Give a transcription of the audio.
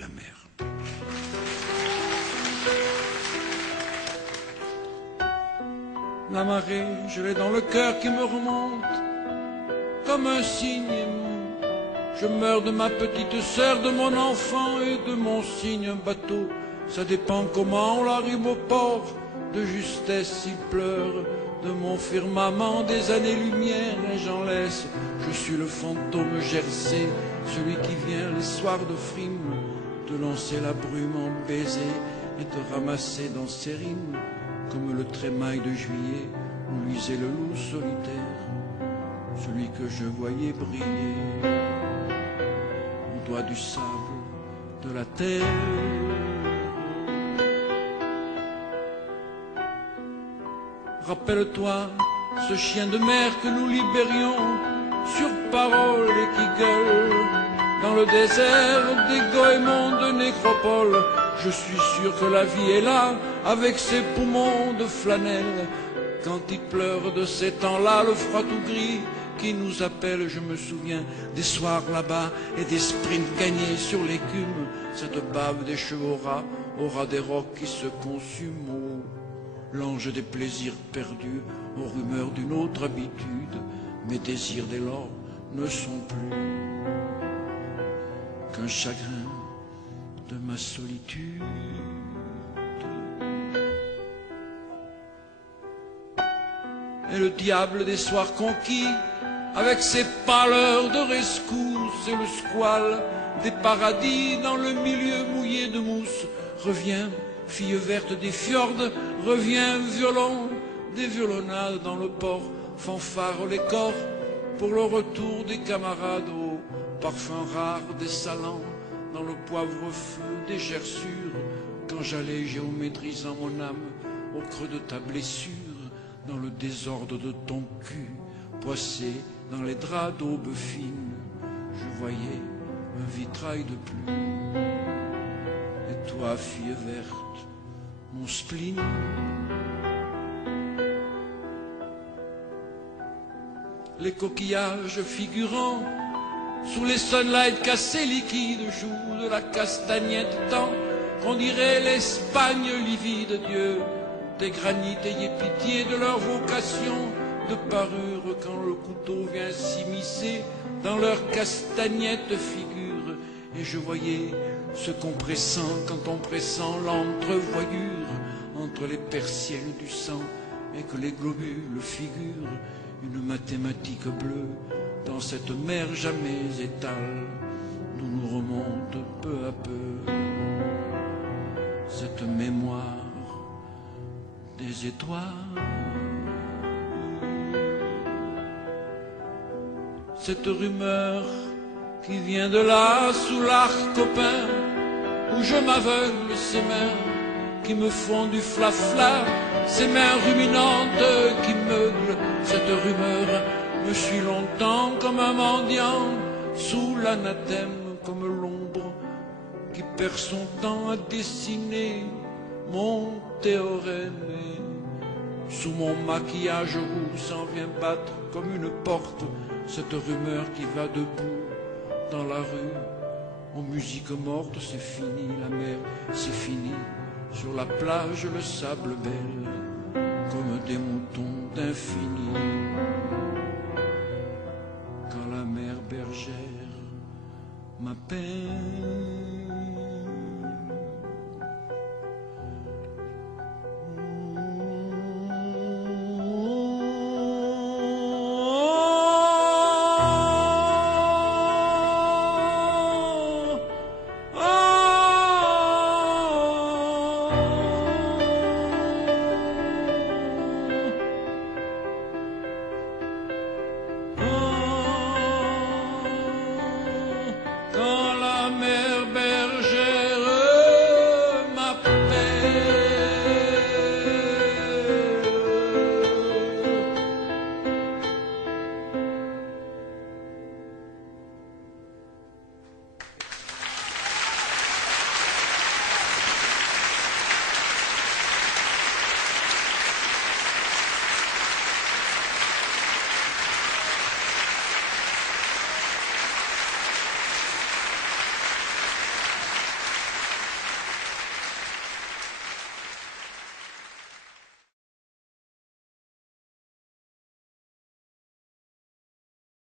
la mer. La marée, je l'ai dans le cœur qui me remonte comme un cygne aimant. Je meurs de ma petite sœur, de mon enfant et de mon cygne. Un bateau, ça dépend comment on l'arrive au port. De justesse il pleure, de mon firmament des années-lumière j'en laisse. Je suis le fantôme gercé, celui qui vient les soirs de frime te lancer la brume en baiser et te ramasser dans ses rimes. Comme le trémail de juillet où luisait le loup solitaire, celui que je voyais briller au doigt du sable de la terre. Rappelle-toi ce chien de mer que nous libérions sur parole et qui gueule dans le désert des goémons de nécropole. Je suis sûr que la vie est là avec ses poumons de flanelle. Quand il pleure de ces temps-là, le froid tout gris qui nous appelle, je me souviens des soirs là-bas et des sprints gagnés sur l'écume. Cette bave des chevaux ras, au ras des rocs qui se consument. L'ange des plaisirs perdus, aux rumeurs d'une autre habitude. Mes désirs dès lors ne sont plus qu'un chagrin de ma solitude. Et le diable des soirs conquis, avec ses pâleurs de rescousse et le squale des paradis dans le milieu mouillé de mousse, revient, fille verte des fjords, revient, violon des violonades dans le port, fanfare les corps pour le retour des camarades au parfum rare des salants, dans le poivre-feu des gerçures, quand j'allais géométrisant mon âme au creux de ta blessure, dans le désordre de ton cul, poissé dans les draps d'aube fine, je voyais un vitrail de pluie. Et toi, fille verte, mon spleen, les coquillages figurants sous les sunlights cassés liquides jouent de la castagnette tant qu'on dirait l'Espagne livide. Dieu, des granites, ayez pitié de leur vocation de parure quand le couteau vient s'immiscer dans leur castagnette figure. Et je voyais ce compressant quand on pressant l'entrevoyure entre les persiennes du sang et que les globules figurent une mathématique bleue dans cette mer jamais étale d'où nous remonte peu à peu cette mémoire des étoiles. Cette rumeur qui vient de là sous l'arc copain où je m'aveugle, ces mains qui me font du flafla, ces mains ruminantes qui meuglent. Cette rumeur me suit longtemps comme un mendiant sous l'anathème, comme l'ombre qui perd son temps à dessiner mon théorème. Et sous mon maquillage roux s'en vient battre comme une porte cette rumeur qui va debout dans la rue. En musique morte, c'est fini, la mer, c'est fini. Sur la plage, le sable belle, comme des moutons d'infini. Quand la mer bergère m'appelle.